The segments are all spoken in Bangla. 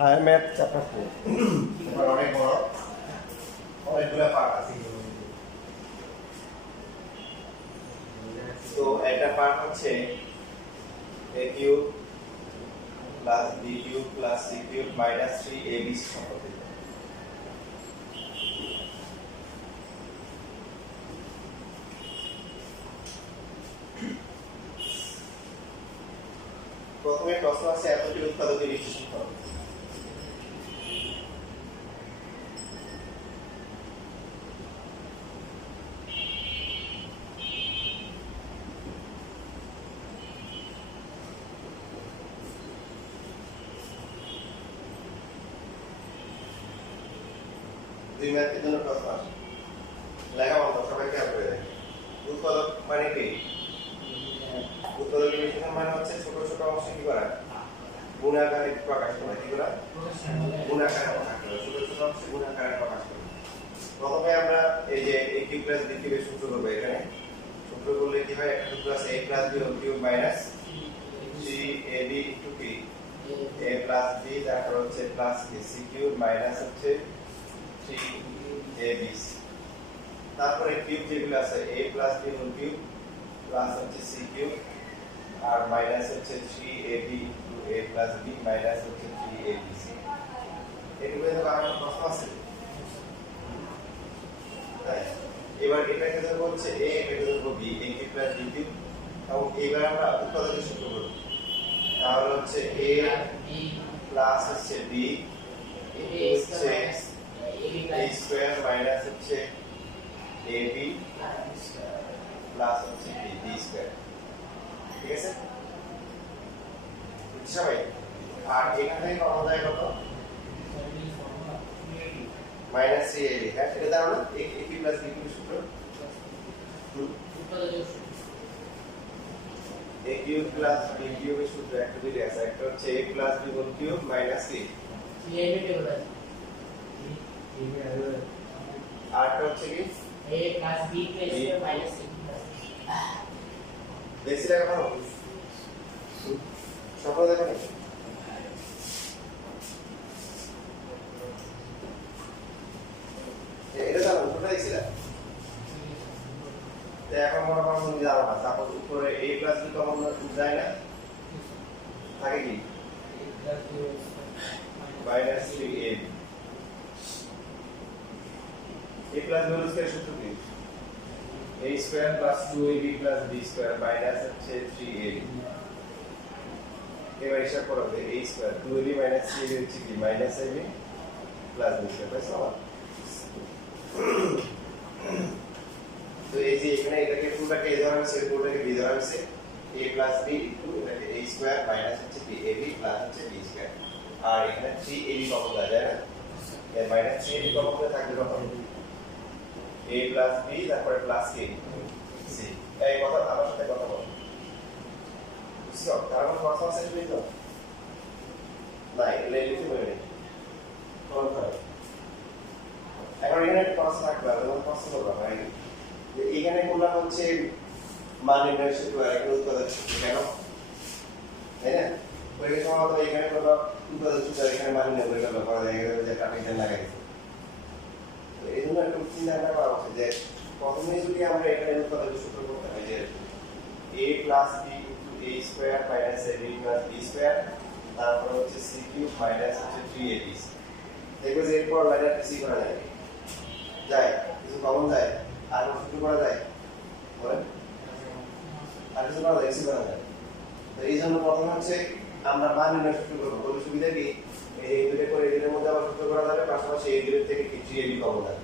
হায়ার ম্যাথ চ্যাপ্টার 4 এবার অনেক বড় অনেকগুলো পার্ট আছে। তো একটা পার্ট হচ্ছে a cube plus b cube plus c cube minus 3ab সম্পর্কিত। প্রথমে প্রশ্ন আছে এতটি উৎপাদকের বিশ্লেষণ করো। দুই ম্যাথের জন্য প্রশ্ন আসে, লেখা বন্ধ, সবাই খেয়াল করে দেখে। উৎপাদক মানে কি? উৎপাদকের বিশ্লেষণ মানে হচ্ছে ছোট ছোট অংশ কি করা, গুণাকারে প্রকাশ করা। কি করা? গুণাকারে প্রকাশ করা। ছোট ছোট অংশ গুণাকারে প্রকাশ করা। প্রথমে আমরা এই যে a কিউব প্লাস b কিউবের সূত্র করব। এখানে সূত্র করলে কি হয়? একটা সূত্র আছে a plus b whole cube minus 3ab into কি a প্লাস b, তারপর হচ্ছে প্লাস কি c কিউব মাইনাস হচ্ছে 3ab। তারপরে কিউব যেগুলো আছে a plus b whole cube plus হচ্ছে c কিউব আর মাইনাস হচ্ছে 3ab into a plus b minus হচ্ছে 3abc। এটুকু তো কারণ প্রশ্ন আছে। এবার এটাকে ধরবো হচ্ছে a, এটাকে ধরবো b, a cube plus b cube. এবং এবার আমরা উৎপাদকের সূত্র করব। তাহলে হচ্ছে a প্লাস হচ্ছে b হচ্ছে a স্কয়ার মাইনাস হচ্ছে ab প্লাস হচ্ছে b স্কয়ার। ঠিক আছে সবাই? আর এখান থেকে কমন যায় কত? Minus 3ab। হ্যাঁ, এটা জানো না? a cube plus b cube সূত্র a কিউব প্লাস b কিউবের সূত্র একটা দুইটা আছে। একটা হচ্ছে a plus b whole cube minus কি আরটা হচ্ছে কি a plus b plus c minus c plus বেশি টাকা ভালো সফল দেখো না। এটা জানো কোথায় দিছিলা? এখন মনে করো তুমি জানো না, সাপোজ উপরে a প্লাস b কমন যায় না, থাকে কি minus 3ab। a plus b whole square সূত্র কি a square plus 2ab plus b square minus হচ্ছে 3ab। এবার হিসাব করো যে a square 2ab minus 3ab হচ্ছে কি minus ab plus b square. তাই তো? তো এই যে এখানে এটাকে পুরোটাকে a ধরা হয়েছে, পুরোটাকে b ধরা হয়েছে, a প্লাস b ইনটু এটাকে a স্কয়ার মাইনাস হচ্ছে ab প্লাস হচ্ছে b স্কয়ার। আর এখানে 3ab কমন যায় না? এর মাইনাস 3ab কমন থাকবে কত? a প্লাস b তারপরে প্লাস কি c। এই কথা আমার সাথে কথা বলো, বুঝছো? তার মানে প্রশ্ন আছে লিখো না, এগুলো লিখতে বলে নেই কোন করে। এখন এখানে একটা প্রশ্ন থাকবে, যেমন প্রশ্ন করবো ভাই যে এখানে বললাম হচ্ছে মান নির্ণয়ের সূত্র আর এখানে উৎপাদক সূত্র, কেন? তাই না? ওই সময় তো এখানে বললো উৎপাদক সূত্র, এখানে মান নির্ণয় করে গেল করা যায় যে কাটিং লাগাইছে। এই জন্য একটু চিন্তা করা উচিত যে প্রথমে যদি আমরা এখানে উৎপাদকের সূত্র করতে হয় যে a plus b into a square minus ab plus b square, তারপর হচ্ছে c কিউব মাইনাস হচ্ছে 3ab। দেখো যে এরপর লাইনে c করা যায়, যায় কিছু কমন যায়, আর সূত্র করা যায়, বলেন আর কিছু করা যায়, c করা যায়। তো এই জন্য প্রথম হচ্ছে আমরা মান নির্ণয় সূত্র করবো। বলে সুবিধা কি এই দুটো করে এদের মধ্যে আবার সূত্র করা যাবে, পাশাপাশি এই দুটোর থেকে কি 3ab কমন যাবে।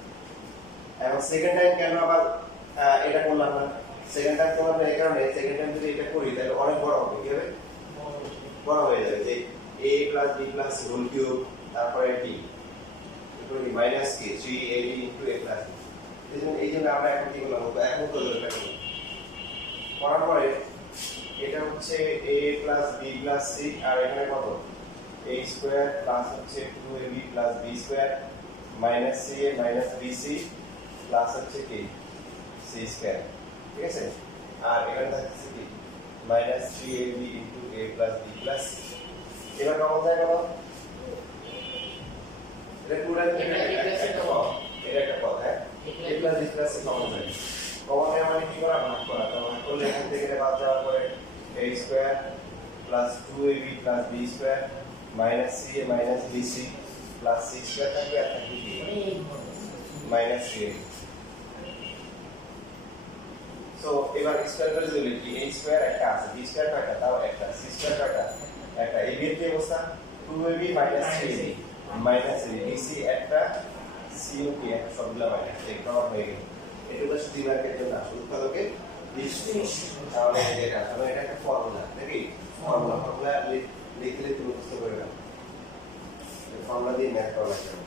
এবং সেকেন্ড টাইম কেন আবার এটা করলাম না? সেকেন্ড টাইম করলাম না এই কারণে, সেকেন্ড টাইম যদি এটা করি তাহলে অনেক বড় হবে। কি হবে? বড় হয়ে যাবে যে a plus b plus c whole cube তারপরে b এরপর কি মাইনাস কি 3ab into a plus b। এই জন্য আমরা এখন কি করলাম? এখন তো এটা করব করার পরে এটা হচ্ছে a plus b plus c আর এখানে কত a স্কয়ার প্লাস হচ্ছে 2ab plus b square minus ca minus bc plus হচ্ছে কি c স্কয়ার। ঠিক আছে? আর এখানে থাকছে কি minus 3ab into a plus b plus c। এবার কমন যায় কত? এটা পুরো একটা পদ, এটা একটা পদ, হ্যাঁ a plus b plus c common যায়, কমন নেওয়া মানে কি করা, ভাগ করা, তো ভাগ করলে এখান থেকে এটা বাদ যাওয়ার পরে a square plus 2ab plus b square minus c a minus bc plus c square থাকবে, আর থাকবে কি মাইনাস 3a। সো এবার স্কয়ার করে দিলে কি a স্কয়ার একটা আছে, b স্কয়ার কয়টা, তাও একটা, c স্কয়ার কয়টা একটা, ab এর কি অবস্থা 2ab minus 3ab minus 3 bc একটা, c ও কি একটা, সবগুলা মাইনাস এক কমন হয়ে গেল। এটুকু শুধু মার্কের জন্য আসল উৎপাদকে 20 তাহলে এটা তাহলে এটা একটা ফর্মুলা নাকি, ফর্মুলা লিখলে তুমি বুঝতে পারবে না, ফর্মুলা দিয়ে ম্যাথ করা লাগবে।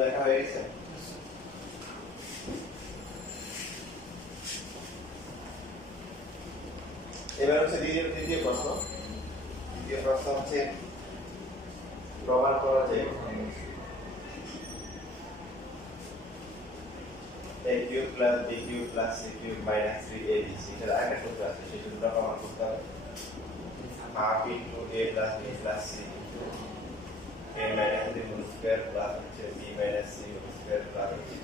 লেখা হয়ে গেছে। এবার হচ্ছে দ্বিতীয় প্রশ্ন। দ্বিতীয় প্রশ্ন হচ্ছে প্রমাণ করা যায় a cube plus b cube plus c cube minus 3abc এর আরেকটা সূত্র আছে, সেই সূত্রটা প্রমাণ করতে হবে। half into a plus b plus c a minus b whole square plus হচ্ছে b minus c whole square plus হচ্ছে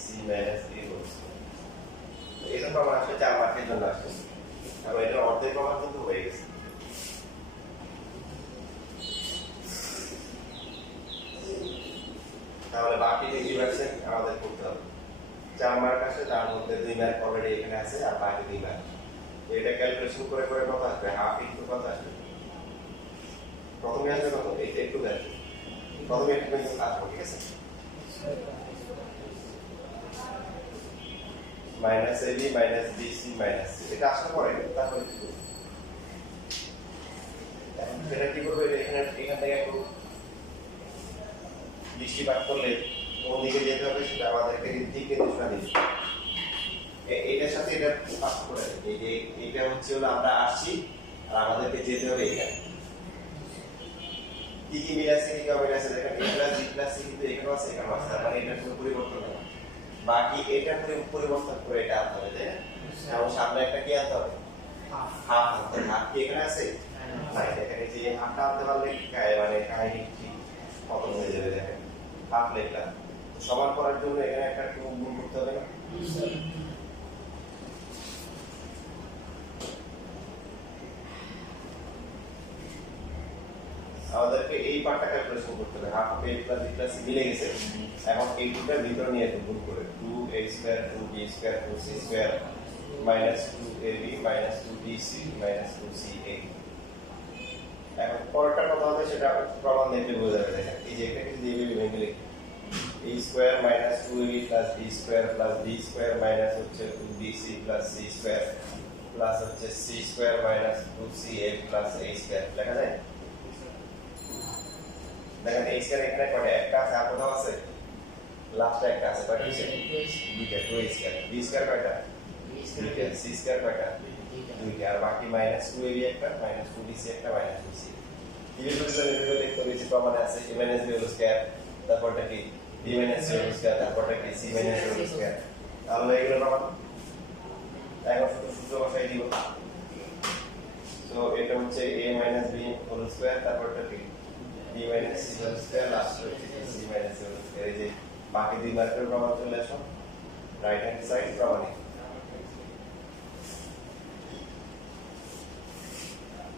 c minus d whole square এটা প্রমাণ আসলে 4 মার্কের জন্য আসছে আর এটা অর্ধেক প্রমাণ কিন্তু হয়ে গেছে তাহলে বাকি যে ডিভাইসের আমাদের করতে হবে 4 মার্ক আছে তার মধ্যে 2 মার্ক অলরেডি এখানে আছে আর বাকি 2 মার্ক এটা ক্যালকুলেশন করে করে কত আসবে হাফ ইনটু কত আসবে প্রথমে আসবে কত এই একটু আসবে প্রথমে একটু আসবে ঠিক আছে minus ab minus bc minus c এটা আসার পরে তারপরে কি করব এখন সেটা কি করব এখান থেকে একটু দৃষ্টিপাত করলে কোন দিকে যেতে হবে সেটা আমাদেরকে দিকে দিশা দিবে এটার সাথে এটা পাস করে এই যে এটা হচ্ছে হলো আমরা আসছি আর আমাদেরকে যেতে হবে এখানে কি কি মিল আছে কি কমন আছে দেখেন a plus b plus c কিন্তু এখানে আছে এখানে আছে মানে এটা কোনো পরিবর্তন নেই বাকি এটা পরিবর্তন করে এটা আনতে হবে তাই না এবং সামনে একটা কি আনতে হবে হাফ আনতে হবে হাফ কি এখানে আছে না এখানে যে হাফটা আনতে পারলে মানে কাহিনী ঠিক কত হয়ে যাবে দেখেন হাফ লিখলাম সমান করার জন্য এখানে একটা গুণ করতে হবে না আমাদেরকে এই পার্টটা ক্যালকুলেশন করতে হবে half a plus b plus c মিলে গেছে এখন এই দুটোর ভিতর নিয়ে গুণ করে 2a square 2b square 2c square minus 2ab minus 2bc minus 2ca এখন পরেরটা কত হবে সেটা প্রমাণ দেখলে বোঝা যাবে দেখেন এই যে এখানে যদি ab ভেঙে লিখি a square minus 2ab plus b square plus b square minus হচ্ছে 2bc plus c square plus হচ্ছে c square minus 2ca plus a square লেখা যায় দেখেন এই স্কয়ার এখানে কয়টা একটা আছে আর কোথাও আছে লাস্টে একটা আছে কয়টা আছে দুইটা 2 স্কয়ার b স্কয়ার কয়টা দুইটা c স্কয়ার কয়টা দুইটা আর বাকি মাইনাস 2ab একটা মাইনাস 2bc একটা মাইনাস 2c এই দুটো লেভেলে দেখতে পেয়েছি প্রমাণে আছে a minus b whole square তারপরটা কি b minus c whole square তারপরটা কি c minus d whole square তাহলে এগুলো প্রমাণ এখন শুধু সূত্র বসাই দিব সো এটা হচ্ছে a minus b whole square তারপরটা কি b minus c whole square last হচ্ছে c minus c whole square এই যে বাকি দুই মার্কের প্রমাণ চলে আসো রাইট হ্যান্ড সাইড প্রমাণে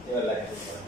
এবার লেখা শুরু করো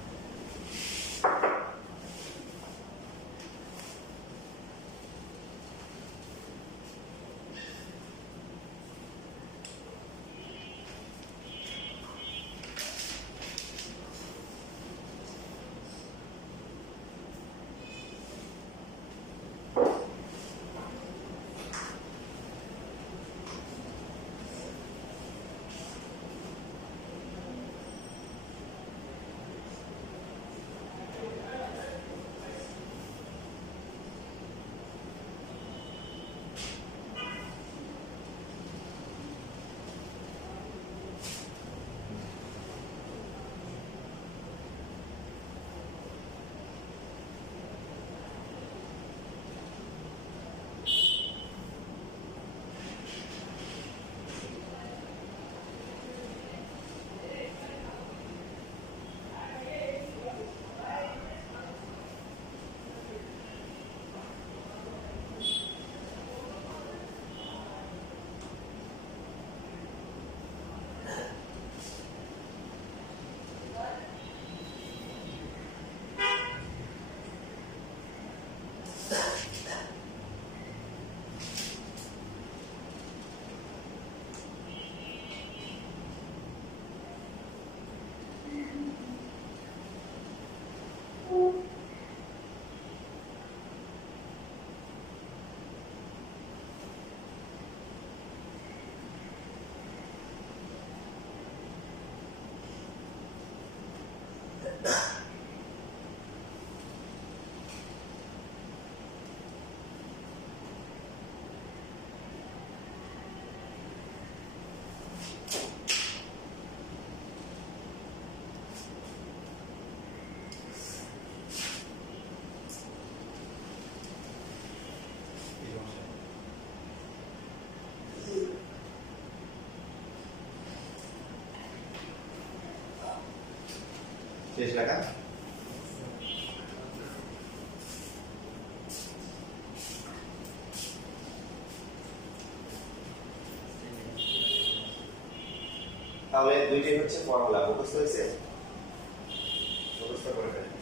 শেষ লেখা তাহলে দুইটাই হচ্ছে ফর্মুলা মুখস্থ হয়েছে মুখস্থ করে ফেলেন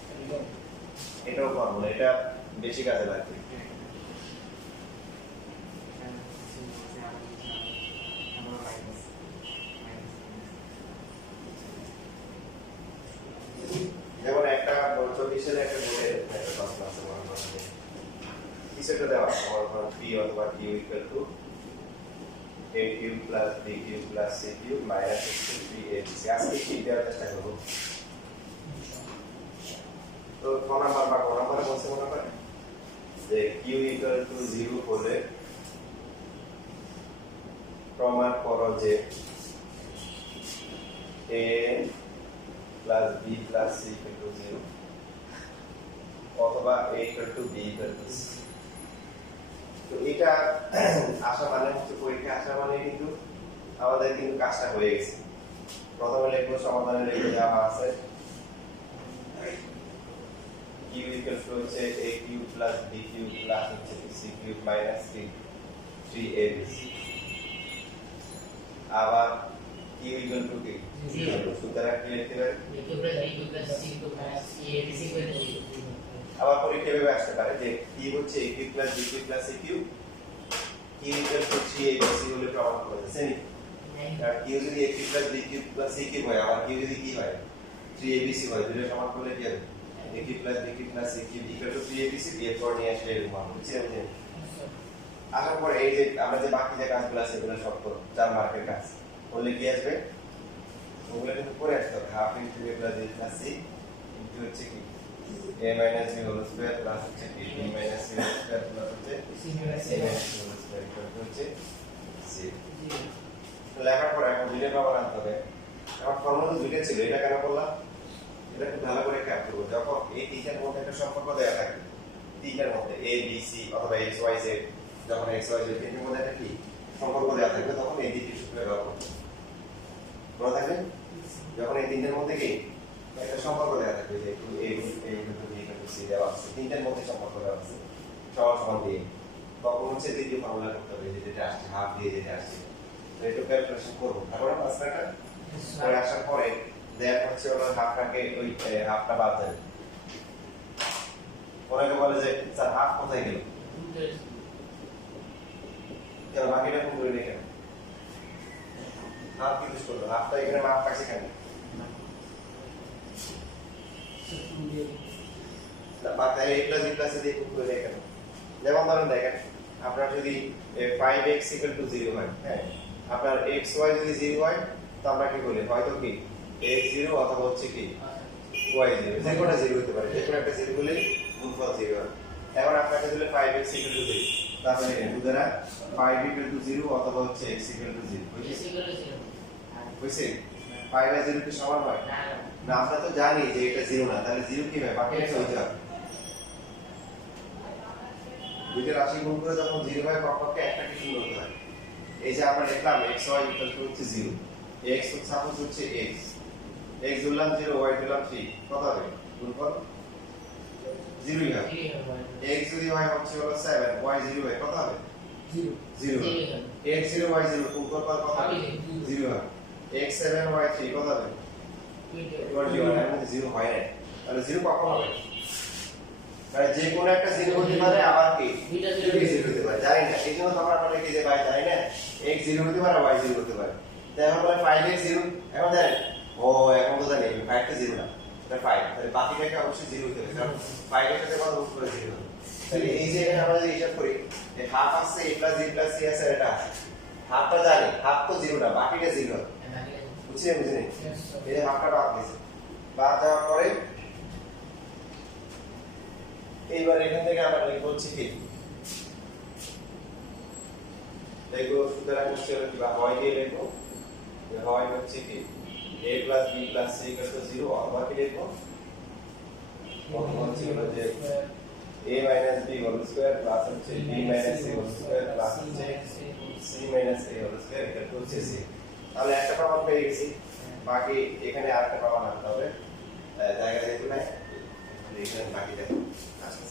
এটাও ফর্মুলা এটা বেশি কাজে লাগবে যেমন একটা 44 সালে একটা বোর্ডে একটা প্রশ্ন আছে মনে করেন কিছুটা দেওয়া মনে করেন p অথবা q equal to a cube plus b cube plus c cube minus x3abc আজকে কি দেওয়ার চেষ্টা করব তো কোন নাম্বার বা কোন নাম্বারে বলছে মনে করেন যে q ইকুয়াল টু 0 হলে প্রমাণ করো যে a plus b plus c equal to 0 অথবা a equal to b equal to c তো এটা আশা মানে হচ্ছে পরীক্ষা আশা মানে কিন্তু আমাদের কিন্তু কাজটা হয়ে গেছে প্রথমে লিখবো সমাধানে লিখে দেওয়া আছে q equal to হচ্ছে a cube plus b cube plus হচ্ছে c cube minus 3abc আবার q equal to কি 0 সুতরাং কি লিখতে পারি আবার পরীক্ষা ভাবে আসতে পারে যে p হচ্ছে a cube plus b cube plus c cube q equal to 3abc হলে প্রমাণ করা যাচ্ছে কারণ q যদি a cube plus b cube plus c cube হয় আবার q যদি কি হয় 3abc হয় দুটো সমান করলে কি হবে a cube plus b cube plus c cube equal to 3abc এরপর নিয়ে আসলে এর মান বুঝছেন যে আসার পরে এই যে আমরা যে বাকি যে কাজগুলো আছে এগুলো সব করব 4 মার্কের কাজ বললে কি আসবে ওগুলো কিন্তু পরে আসতে হবে half into a plus b plus c into হচ্ছে কি a minus b whole square plus হচ্ছে b minus c whole square plus হচ্ছে c minus a minus b whole square equal to হচ্ছে c তো লেখার পর এখন দুইটা প্রমাণ আনতে হবে আমার ফর্মুলা দুইটা ছিল এটা কেন করলাম এটা খুব ভালো করে খেয়াল করব যখন এই তিনটার মধ্যে একটা সম্পর্ক দেওয়া থাকে তিনটার মধ্যে a b c অথবা x y z যখন x y z তিনটার মধ্যে একটা কি সম্পর্ক দেওয়া থাকবে তখন এই দুইটি সূত্র ব্যবহার করব মনে থাকবে যখন এই তিনটার মধ্যে কি একটা সম্পর্ক দেওয়া থাকবে যে একটু a equal b equal c দেওয়া আছে তিনটার মধ্যে সম্পর্ক দেওয়া আছে সমান সমান দিয়ে তখন হচ্ছে দ্বিতীয় ফর্মুলা করতে হবে যেটা আসছে হাফ দিয়ে যেটা আসছে তো একটু ক্যালকুলেশন করব তারপরে মাসটা পরে আসার পরে দেয়া হচ্ছে ওর হাফটাকে ওই হাফটা বাদ যাবে অনেকে বলে যে স্যার হাফ কোথায় গেল কেন বাকিটা কোন করে রেখে হাফ কি ইউজ করলো হাফটা এখানে মাপ পাইছে কেন না বাকি a প্লাস b প্লাস দিয়ে কোন করে রেখে যেমন ধরেন দেখেন আপনার যদি 5x 0 হয় হ্যাঁ আপনার xy যদি 0 হয় তো আমরা কি বলি হয়তো কি x0 অথবা হচ্ছে কি y0 যে কোনটা 0 হতে পারে যে কোনো একটা 0 বলে গুণফল 0 হয় এখন আপনাকে দিলে 5x 0 তাহলে এর দ্বারা 5 0 অথবা হচ্ছে x 0 বুঝছেন 5 আর 0 কি সমান হয় না আমরা তো জানি যে এটা 0 না তাহলে 0 কি হয় বাকিটা কি হয়ে যাবে দুইটা রাশি গুণ করে যখন 0 হয় কমপক্ষে একটা কি শূন্য হতে হয় এই যে আমরা লিখলাম xy হচ্ছে 0 x সাপোজ হচ্ছে x x ধরলাম 0 y ধরলাম 3 কত হবে গুণফল 0 ই হবে x যদি হয় হচ্ছে হলো 7 y 0 হয় কত হবে 0 x 0 y 0 গুণফল কত হবে 0 হবে x 7 y 3 কত হবে 21 এর মধ্যে 0 হয় না তাহলে 0 কখন হবে মানে যে কোনো একটা 0 হতে পারে আবার কি দুইটা 0 হতে পারে জানি না এইজন্য আমরা বলে কি যে ভাই জানি না x 0 হতে পারে y 0 হতে পারে তাই আমরা বলে 5x 0 এখন জানেন ও এখন তো জানি 5 টা 0 না এটা 5 তাহলে বাকিটাকে অবশ্যই 0 হতে হবে কারণ 5 এর সাথে কত গুণ করে 0 হবে তাহলে এই যে এখানে আমরা যদি হিসাব করি যে হাফ আছে a + b + c আছে এটা আছে হাফটা জানি হাফ তো 0 না বাকিটা 0 হবে বুঝছেন এই হাফটা বাদ দিয়েছে বাদ দেওয়ার পরে এইবার এখান থেকে আমরা লিখব হচ্ছে কি দেখো সুতরাং হচ্ছে কি বা হয় দিয়ে লিখব যে হয় হচ্ছে কি a + b + c = 0 অথবা কি লিখব অথবা হচ্ছে হলো যে a - b whole square plus হচ্ছে b - c whole square plus হচ্ছে c - a হোল স্কয়ার = হচ্ছে c তাহলে একটা প্রমাণ পেয়ে গেছি বাকি এখানে আরেকটা প্রমাণ আনতে হবে জায়গা যেহেতু নাই এখানে বাকি দেখো আচ্ছা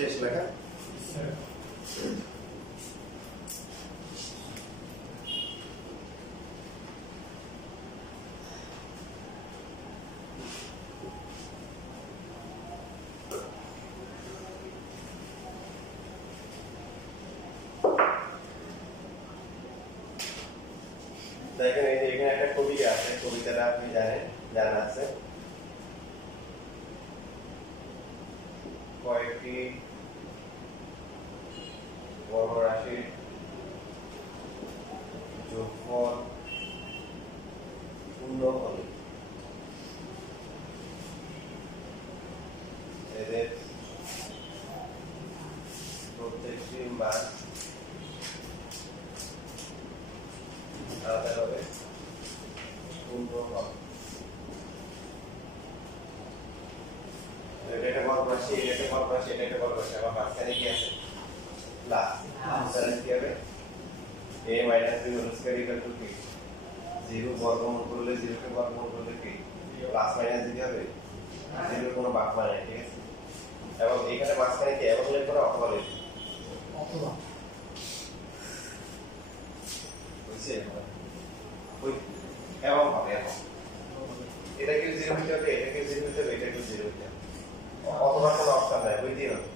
শেষ লেখা দেখেন এই যে এখানে একটা কবিতা আছে, কবিতাটা আপনি জানেন, জানা আছে কয়েকটি বর্গ রাশির যোগফল শূন্য হলে এদের প্রত্যেকটির মান আলাদাভাবে শূন্য হবে। এটা একটা বর্গ রাশি, এটা একটা বর্গ রাশি, এটা একটা বর্গ রাশি, আবার মাঝখানে কি আছে প্লাস, তাহলে কি হবে a minus b whole square equal to কি 0 বর্গমূল করলে 0 কে বর্গমূল করলে কি প্লাস মাইনাস দিতে হবে, 0 কোনো বাঁকমা নেই, ঠিক আছে। এবং এখানে মাঝখানে কি এবং লিখবো না অথবা লিখবো, অথবা বুঝছে ওই এবং হবে এখন এটা কি 0 হতে হবে, এটা কি 0 হতে হবে, এটা কি 0 হতে হবে, অথবা কোনো অপশন নাই, বুঝতেই হবে।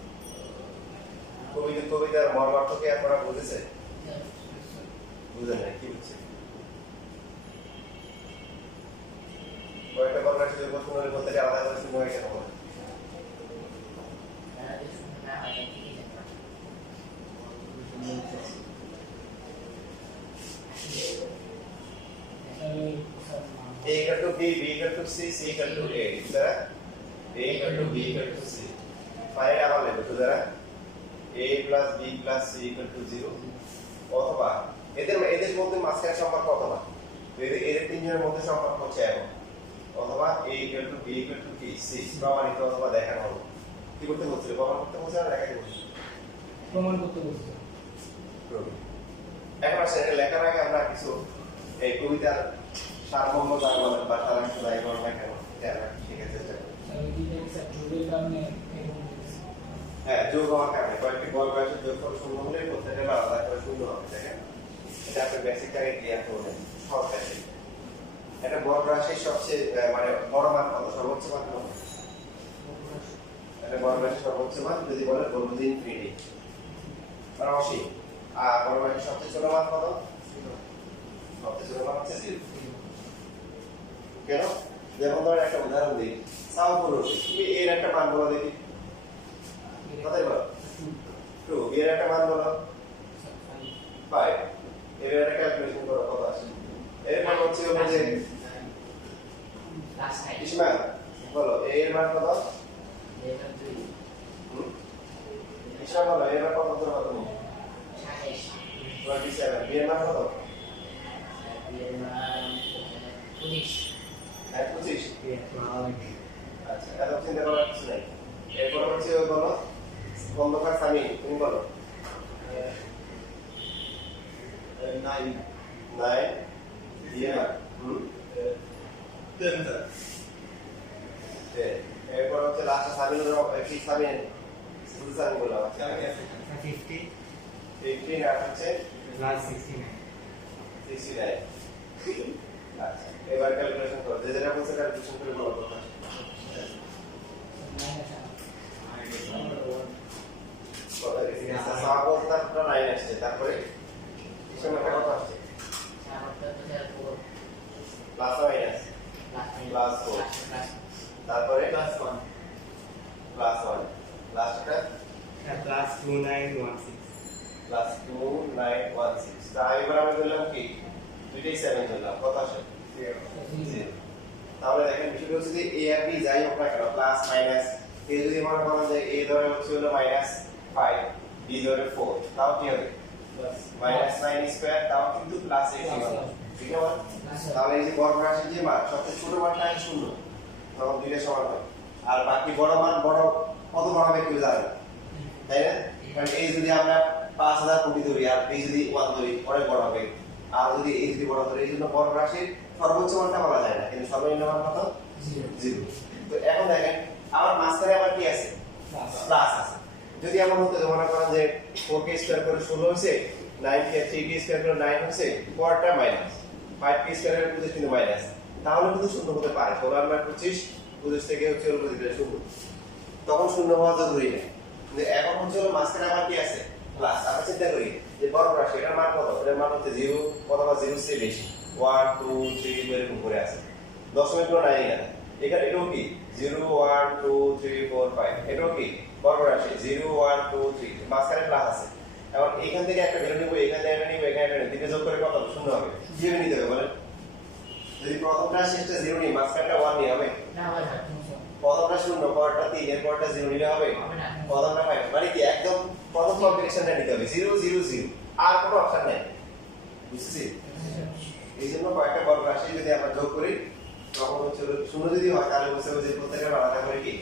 কবিতার মর্মার্থ কি আপনারা বুঝেছে? বুঝেন না, কি বুঝছে? কয়েকটা বর্গ রাশি যোগ করতে হলে বলতে আলাদা করে শূন্য হয়ে কেন বলে? A equal to B, B equal to C, C equal to A, দ্বারা A equal to B equal to C, final আবার লিখব তো দ্বারা A plus B plus C equal to 0, অথবা এদের মধ্যে মাঝখানে সম্পর্ক অথবা এদের তিনজনের মধ্যে সম্পর্ক হচ্ছে এমন, অথবা A equal to B equal to কি C প্রমাণিত অথবা দেখানো হলো। কি করতে বলছিল? প্রমাণ করতে বলছে না দেখাতে বলছে? প্রমাণ করতে বলছে। এখন আসলে এটা লেখার আগে আমরা কিছু এই কবিতার সারমর্ম যাই বলেন বা সারাংশ যাই বলেন না কেন এটা আমরা শিখে চেষ্টা করি। হ্যাঁ, যোগ হওয়ার কারণে কয়েকটি বর্গ রাশির যোগফল শূন্য হলে প্রত্যেকটা আলাদা করে শূন্য হবে, দেখেন এটা আপনি বেসিক থেকে ক্লিয়ার করবেন। সব বেসিক একটা বর্গ রাশির সবচেয়ে মানে বড় মান কত, সর্বোচ্চ মান কত? একটা বর্গ রাশির সর্বোচ্চ মান যদি বলেন বলবো যে ইনফিনিটি মানে অসীম, আর বর্গ রাশির সবচেয়ে ছোট মান কত? সবচেয়ে ছোট মান হচ্ছে 0। কেন? যেমন ধরেন একটা উদাহরণ দিই, সামপুরুষী, তুমি এর একটা মান বলো দেখি, কত বলো? 2, এর একটা মান বলো 5, এর একটা ক্যালকুলেশন করো কত আসে। এর মান হচ্ছে যে ইসমাইল বলো এর মান কত? ইসমাইল বলো এর মান কত ধরো তুমি? 27, এর মান কত? 25। আচ্ছা, এত চিন্তা করার কিছু নাই। এরপর হচ্ছে বলো বন্ধকার স্বামী, তুমি বলো 9 দিয়ে 10। এরপর হচ্ছে লাস্ট স্বামী কি স্বামী শুধু স্বামী বলো 15 আর হচ্ছে 69। আচ্ছা, এবার ক্যালকুলেশন করো, যে যেটা বলছে ক্যালকুলেশন করে বলো কত আসে। তারপরে কত আসছে? প্লাস মাইনাস প্লাস 4, তারপরে প্লাস 1 লাস্টটা প্লাস 2916 প্লাস 2916। তাই এবার আমি বললাম কি দুইটাই 7 ধরলাম, কত আসে? 0। তাহলে দেখেন বিষয়টা হচ্ছে যে a আর b যাই হোক না কেন প্লাস মাইনাস, a যদি মনে করেন যে a ধরে হচ্ছে হলো -5, b ধরে 4, তাও কি হবে? মাইনাস 9 স্কয়ার, তাও কিন্তু প্লাস 8 হবে, ঠিক আছে? তাহলে এই যে বর্গ রাশির যে মান সবচেয়ে ছোট মানটা 0, তখন দুইটা সমান হবে। আর বাকি বড় মান বড় কত বড় হবে কেউ জানে না, তাই না? কারণ এই যদি আমরা 5000 কোটি ধরি আর b যদি 1 ধরি অনেক বড় হবে, আর যদি এই যদি বড় ধরি, এই জন্য বর্গ রাশির সর্বোচ্চ মানটা বলা যায় না, কিন্তু সর্বনিম্ন মান কত? 0। তো এখন দেখেন আমার মাঝখানে আবার কি আছে? প্লাস আছে। যদি এমন হতো যে মনে করেন যে 4k স্কয়ার করে 16 হইছে 9k 3k স্কয়ার করে 9 হইছে পরটা মাইনাস 5k স্কয়ার করে 25 কিন্তু মাইনাস তাহলে কিন্তু শূন্য হতে পারে 16 আর 25 25 থেকে হচ্ছে হলো প্রতিটা শূন্য তখন শূন্য হওয়া জরুরি না কিন্তু এখন হচ্ছে হলো মাঝখানে আবার কি আছে প্লাস আমরা চিন্তা করি যে বড় রাশি এটার মান কত এটার মান হচ্ছে 0 অথবা 0 চেয়ে বেশি 1 2 3 এরকম করে আছে দশমিক কোনো নাই না এখানে এটাও কি 0 1 2 3 4 5 এটাও কি বড় রাশি 0 1 2 3 মাঝখানে প্লাস আছে এখন এখান থেকে একটা ভ্যালু নিব এখান থেকে একটা নিব এখানে একটা দিকে যোগ করে কত শূন্য হবে জিরো নিতে হবে বলেন যদি প্রথমটা শেষটা 0 নিই মাঝখানটা 1 নিয়ে হবে না ভাই প্রথমটা শূন্য পরটা 3 এর পরটা 0 নিলে হবে প্রথমটা 5 মানে কি একদম প্রথম কম্বিনেশনটা নিতে হবে 0 0 0 আর কোনো অপশন নেই বুঝছিস এই জন্য কয়েকটা বড় রাশি যদি আমরা যোগ করি তখন হচ্ছে শূন্য যদি হয় তাহলে বুঝতে হবে যে প্রত্যেকটা আলাদা করে কি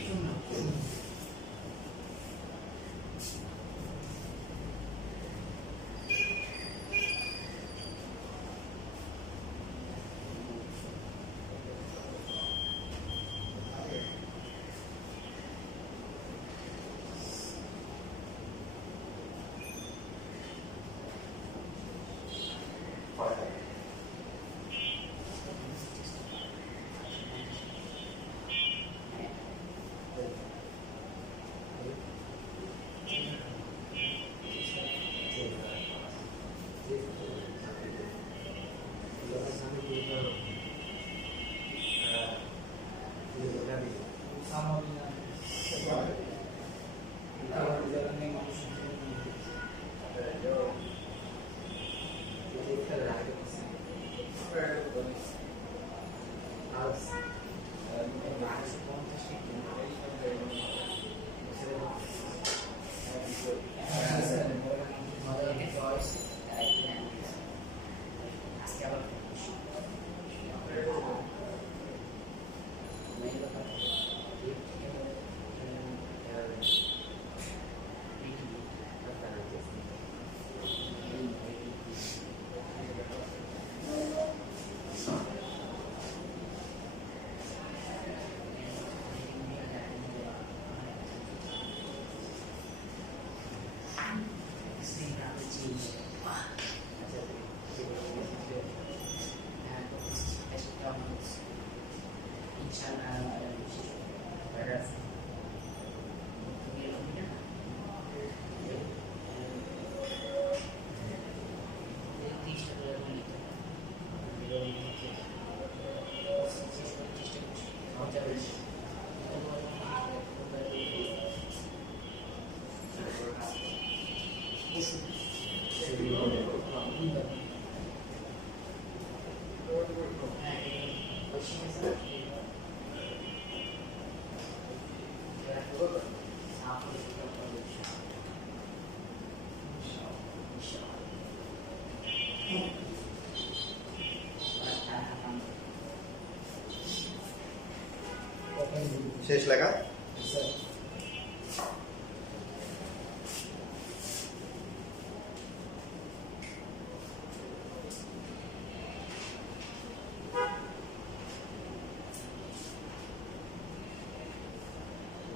শেষ লেখা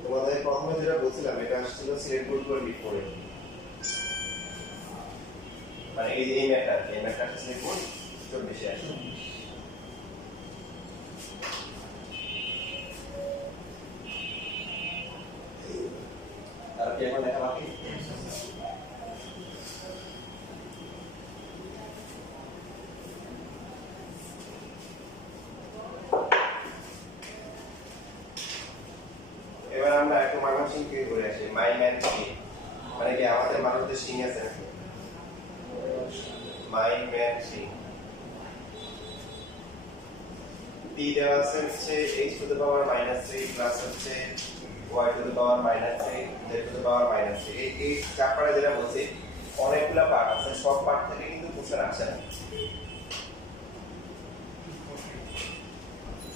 তোমাদের প্রথমে যেটা বলছিলাম এটা আসছিল সিলেক্ট বোর্ড করে লিখ করে মানে এই ম্যাটটা সিলেক্ট বোর্ড 24 আসে আর কি এখন লেখা বাকি এবার আমরা একটু মানব সিং কি করে আসি মাই ম্যান কি মানে কি আমাদের মানবদের সিং আছে নাকি মাই ম্যান সিং p দেওয়া আছে হচ্ছে h to the power -3 plus হচ্ছে y to the power -3 z to the power -3 এই চাপড়া যেটা বলছি অনেকগুলা পার্ট আছে সব পার্ট থেকে কিন্তু কোশ্চেন আসে না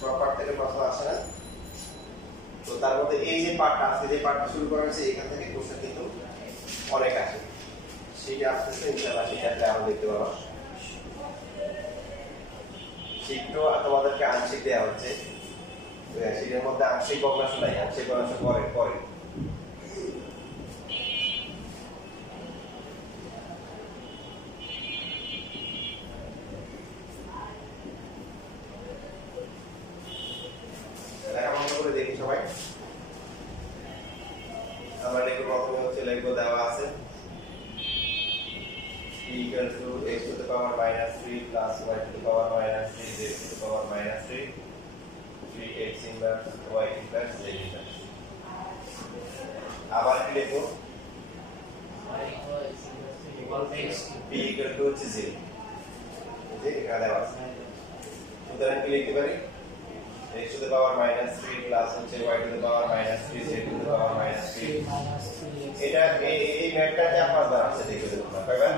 সব পার্ট থেকে প্রশ্ন আসে না তো তার মধ্যে এই যে পার্টটা আছে যে পার্টটা শুরু করা হয়েছে এখান থেকে কোশ্চেন কিন্তু অনেক আসে সেটা আসতেছে ইনশাআল্লাহ সেটা আমরা দেখতে পাবো শিখতো তোমাদেরকে আংশিক দেওয়া হচ্ছে সেটার মধ্যে আংশিক ভগ্নাংশ নাই আংশিক ভগ্নাংশ পরে হচ্ছে লিখবো দেওয়া আছে p equal to x to the power minus 3 plus y to the power minus 3 z to the power minus 3 3x inverse y inverse z inverse আবার কি লিখবো p equal to হচ্ছে 0 যে এখানে দেওয়া আছে সুতরাং কি লিখতে পারি x to the power minus 3 plus হচ্ছে y to the power minus 3 z to the power minus 3 এটা এই ম্যাথটা যা পাঁচবার আছে দেখে দেবো না পাইবেন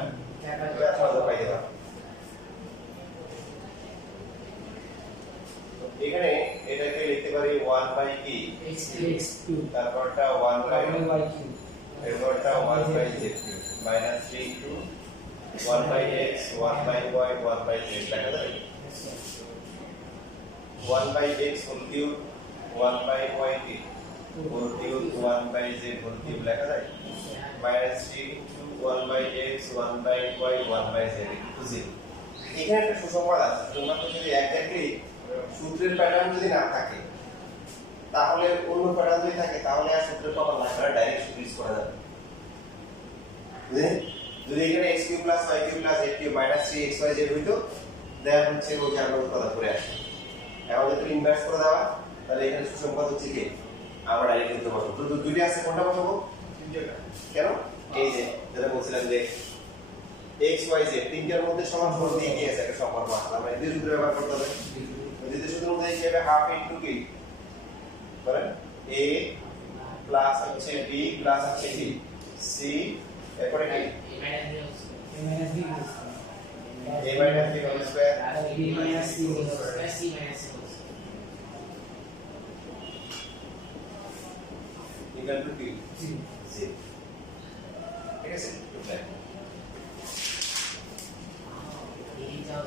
এটা পাঁচবার পাইতে পারো এখানে এটাকে লিখতে পারি 1 বাই কি x3 তারপরটা 1 বাই y cube এরপরটা 1 by z minus 3 to 1 by x 1 by y 1 by z লেখা যায় 1 by x whole cube 1 by y whole cube 1 by z whole cube লেখা যায় minus 3 to 1 by x 1 by y 1 by z equal to 0 এখানে একটা সুসংবাদ আছে সুসংবাদটা যদি এক্স্যাক্টলি সূত্রের প্যাটার্ন যদি না থাকে তাহলে অন্য প্যাটার্ন যদি থাকে তাহলে আর সূত্রের প্রমাণ না করে ডাইরেক্ট সূত্র ইউজ করা যাবে বুঝলেন যদি এখানে x cube plus y cube plus z cube minus 3 xy z হইতো দেন হচ্ছে ওই যে আমরা উৎপাদন করে আসি এখন যদি ইনভার্স করে দেওয়া তাহলে এখানে সুসংবাদ হচ্ছে কি আমরা ডাইরেক্ট লিখতে পারবো তো দুইটা আছে কোনটা বসাবো তিনটা কেন এই যে যেটা বলছিলাম যে x y z তিনটার মধ্যে সমান সমান দিয়ে কি আছে একটা সম্পর্ক আছে আমরা এই সূত্র ব্যবহার করতে হবে দ্বিতীয় সূত্রের মধ্যে হিসেবে হাফ ইনটু কি বলেন a প্লাস হচ্ছে b প্লাস হচ্ছে c c এরপরে কি a minus b a minus b whole square b minus c whole square c minus c whole equal to কি square 0 ঠিক আছে বুঝলেন এই যাও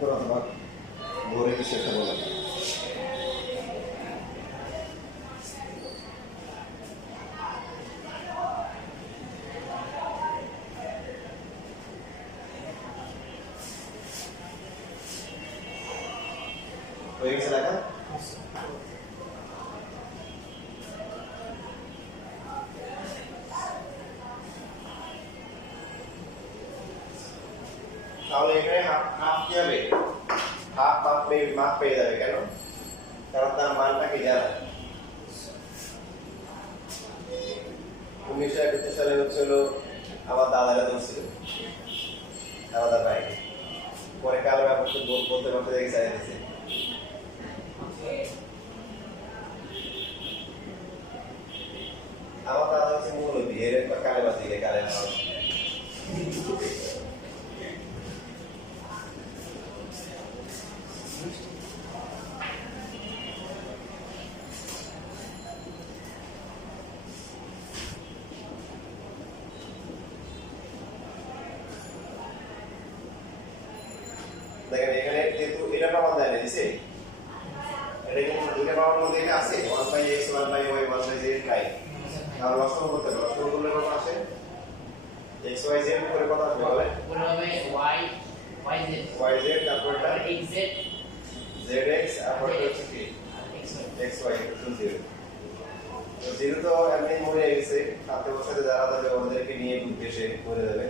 করো অথবা ভোরে কিছু একটা বলো। হয়ে গেছে লেখা? তাহলে এখানে হাফ কি হবে? হাফ মাপ পেয়ে যাবে কেন? কারণ তার মানটা কি জানা। 1931 সালে হচ্ছিল আমার দাদারা ধরছিল আলাদা ভাই, পরে কালো ব্যাপারটা বলতে বলতে দেখে চাই দিয়েছে। আমার দাদা হচ্ছে মৌলবী, এর কালে বাঁচিয়ে কালে না দেখেন এখানে যেহেতু এটা প্রমাণ দেয় না দিছে, এটা কিন্তু দুইটা প্রমাণ মধ্যে এটা আছে 1/x 1/y 1/z নাই। আর লসন করতে হবে, লসন করলে কত আসে? x y z করে কত আসবে বলে? পুরো হবে y z তারপর এটা x z zx তারপর হচ্ছে কি x y 0। তো 0 তো এমনি মরে গেছে, 7 বছরে যারা যাবে ওদেরকে নিয়ে উদ্দেশ্যে করে দেবে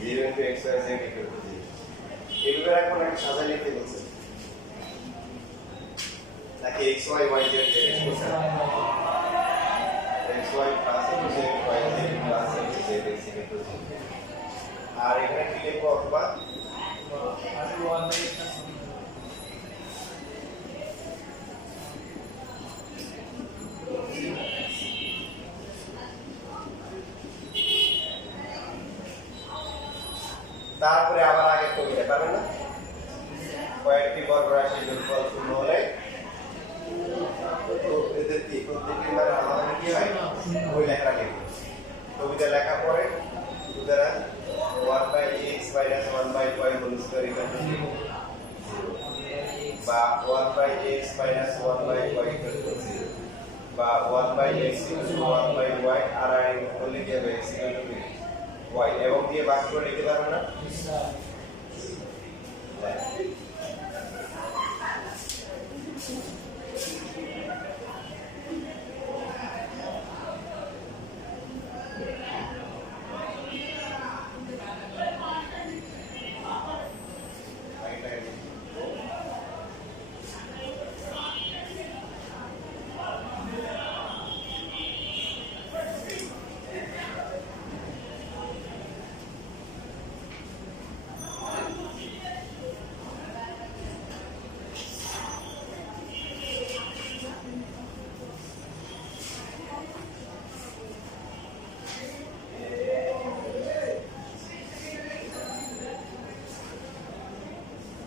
0 x y z 0। এগুলো এখন একটা সাজা লিখতে বলছে নাকি x y y z x করছে x y plus z y z plus z x equal to 0। আর এখানে কি লিখবো অথবা তারপরে আবার আগে কবিতা পারবেন না? কয়েকটি বর্গরাশি যোগফল শূন্য হলে এদের কি প্রত্যেকটি মান আলাদা কি হয়? ওই লেখা লিখবে। কবিতা লেখা পরে সুতরাং 1/x minus 1/y whole square equal to 0 বা 1/x minus 1/y equal to 0 বা 1/x equal to 1/y R I করলে কি হবে? x equal to y এবং দিয়ে বাকিগুলো লিখতে পারবেন না?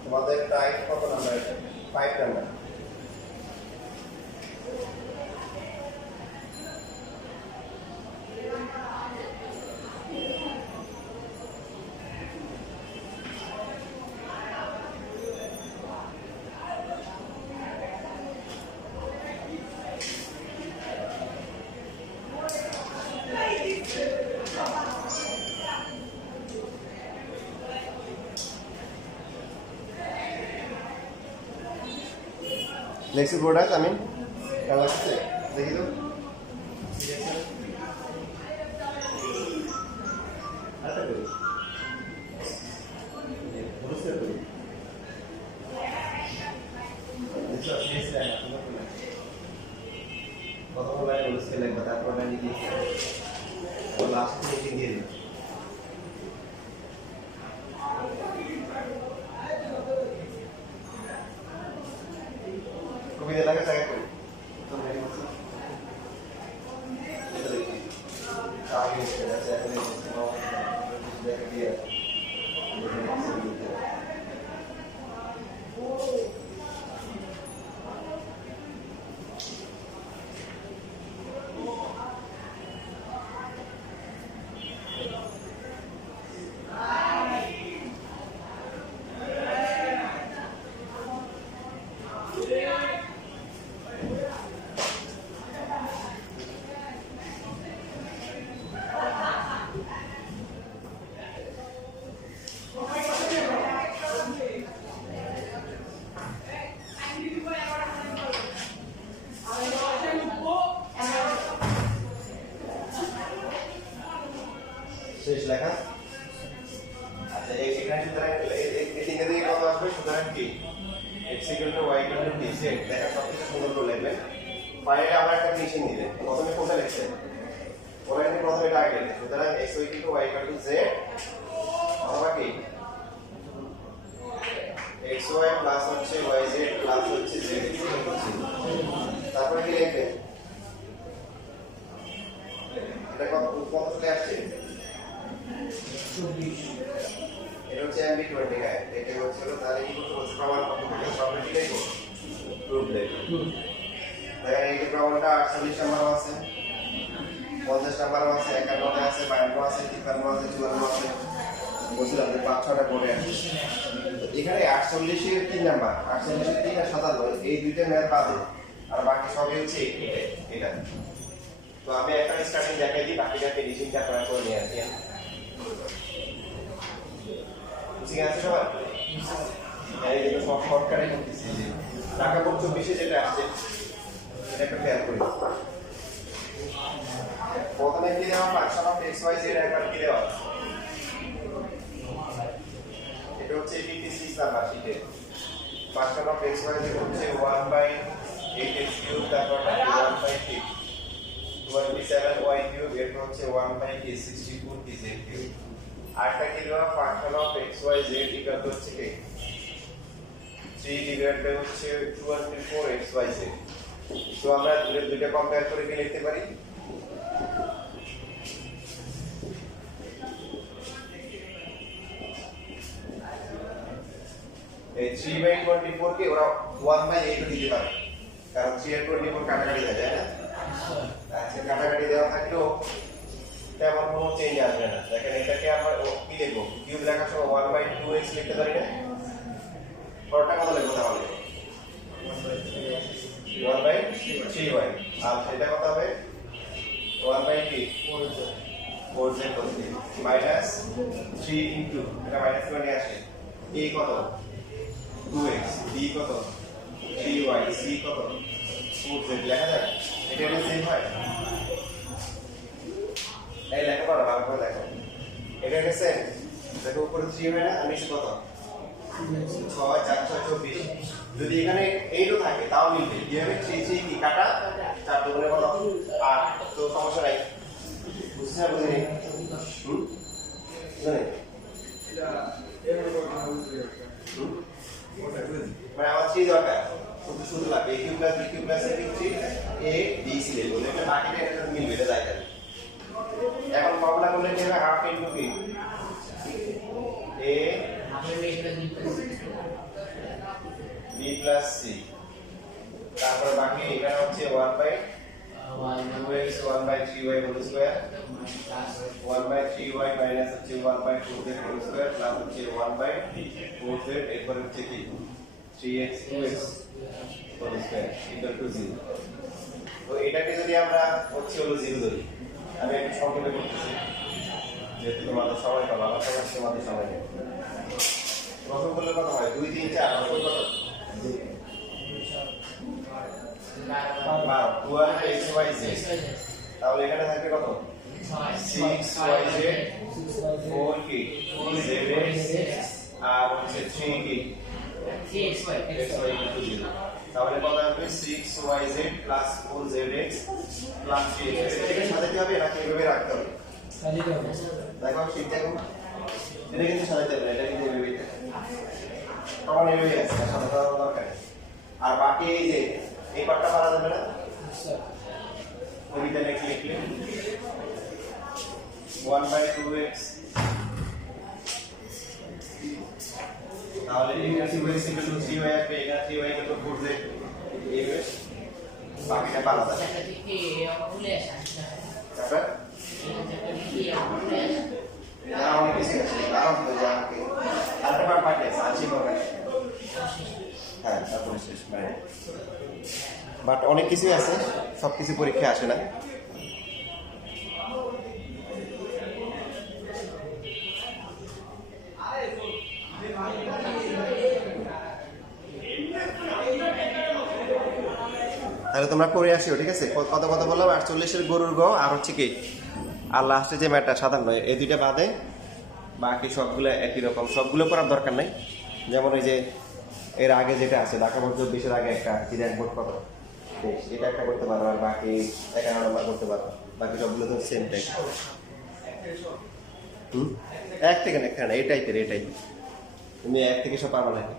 তোমাদের টাইপ কত নাম্বার? 5 নাম্বার। নেক্সট প্রোডাক্ট আমি কেমন লাগছে দেখি তো। প্রথম লাইন বলছে লাগবে, তারপর লাইন দিয়েছি লাস্ট থেকে দিয়ে দিই। কবিতা লাগে জায়গা করি তো মেরি বলছি এটা দেখি আগে সেটা এখন এই দেখা দিয়ে সুতরাং কি x = y = dz দেখা সবকিছু সুন্দর করে লিখবেন ফাইনালি আবার একটা কন্ডিশন দিবেন প্রথমে কোনটা লিখছেন ওখানে প্রথমে এটা আগে লিখবেন সুতরাং x = y = z অথবা কি xy প্লাস হচ্ছে yz প্লাস হচ্ছে z তারপরে কি লিখবেন এটা কত চলে আসছে 24 এটা হচ্ছে MB20 হ্যাঁ এটা হচ্ছে তাহলে কি করতে বলছে প্রমাণ কতটুকু সবটি লিখবো প্রুফ লিখবো তাহলে এই যে প্রমাণটা 48 নাম্বার আছে 50 নাম্বার আছে 51 আছে 52 আছে 53 আছে 54 আছে বলছিলাম যে 5-6টা পড়ে আছে এখানে 48 এর 3 নাম্বার 48 এর 3 আর 57 এই দুইটা ম্যাথ বাদে আর বাকি সবই হচ্ছে এটা তো আমি একটা স্টার্টিং দেখাই দিই বাকিটা ফিনিশিংটা আপনারা করে নিয়ে আসি বুঝে গেছে সবাই এই যে সব শর্টকাটে করতেছি যে ঢাকা বোর্ড 24 যেটা আসছে এটা একটা খেয়াল করি প্রথমে কি দেওয়া function of x y z একবার কি দেওয়া এটা হচ্ছে 56 নাম্বার শিটে function of x y z হচ্ছে 1/8x³ তারপর 1/8 27y³ এটা হচ্ছে 1/64z³ আরেকটা কি দেওয়া function of x y z equal to হচ্ছে কি 3 ডিভাইড বাই হচ্ছে 24x y z তো আমরা দুইটা কম্পেয়ার করে কি লিখতে পারি এই 3/24 কে ওরা 1/8 দিতে পারে কারণ 3 আর 24 কাটাকাটি হয়ে যায় না আচ্ছা কাটাকাটি দেওয়া থাকলেও তেমন কোনো চেঞ্জ আসবে না দেখেন এটাকে আমরা কি লিখবো কিউব লেখার সময় 1/2x লিখতে পারি না পরটা কত লিখবো তাহলে 1/3y আর এটা কত হবে 1/4z মাইনাস 3 ইনটু এটা মাইনাস করে নিয়ে আসে a কত 2x b কত 3y c কত 4z লেখা যায় এটা কি সেম হয় এই লেখা পড়া ভালো করে দেখো এটা কি সেম দেখো উপরে 3 হয় না আর নিচে কত 6 4 6 24 যদি এখানে 8ও থাকে তাও মিলবে কিভাবে 3 3 কি কাটা 4 দুগুণে কত 8 তো সমস্যা নাই বুঝছেন না বুঝেনি জানেন এটা এর মানে আমার 3 দরকার শুধু শুধু লাগবে a cube plus b cube plus c cube 3 a b c লিখবো এটা বাকিটা এটা মিলবে এটা যায় যাবে এখন ফর্মুলা করলে কি হবে half into b a b plus c তারপর বাকি এখানে হচ্ছে 1/2x 1/3y whole square 1/3y minus হচ্ছে 1/4z হোল স্কয়ার প্লাস হচ্ছে 1/4z এরপর হচ্ছে কি 3x 2x whole square equal to 0 তো এটাকে যদি আমরা হচ্ছে হলো 0 ধরি আমি একটু সংক্ষেপে করতেছি যেহেতু তোমাদের সময় পাবো আমার সময় তোমাদের সময় নেই প্রথম করলে কত হয় 2 3 4 প্রথম কত 12xyz তাহলে এখানে থাকবে কত 6yz 4 কি zx আর হচ্ছে 3 কি xy equal to 0 তাহলে কত হবে 6yz plus 4zx plus 3x এটাকে সাজাতে হবে নাকি এভাবে রাখতে হবে সাজাতে হবে দেখো ঠিক দেখো এটা কিন্তু সাজাতে হবে এটা কিন্তু এভাবে থাকে তখন এভাবে আছে সাজাতে হবে দরকার আর বাকি এই যে এই পার্টটা পারা যাবে না স্যার ওইটা লিখলে 1/2x তাহলে এখানে 3y = 3y আসবে এখানে 3y = 4z এইভাবে বাকিটা পারা যাবে এটা কি ভুলে আসা তারপর এটা কি ভুলে আসা না অনেক কিছু আছে কারণ তো জানকে আরেকটা পার্ট বাকি আছে আছে করে হ্যাঁ তারপরে শেষ মানে বাট অনেক কিছুই আছে সব কিছু পরীক্ষা আসে না তাহলে তোমরা করে আসিও ঠিক আছে কত কত বললাম 48 এর গরুর গ আর হচ্ছে কি আর লাস্টে যে ম্যাটটা সাধারণ নয় এই দুইটা বাদে বাকি সবগুলো একই রকম সবগুলো করার দরকার নাই যেমন এই যে এর আগে যেটা আছে ঢাকা বোর্ড 24-এর আগে একটা জিরাট বোর্ড কত 23, এটা একটা করতে পারো আর বাকি 11 নম্বর করতে পারো, বাকি সবগুলো তো সেম টাইপ। এক থেকে না, এই টাইপের তুমি এক থেকে সব পারো নাকি?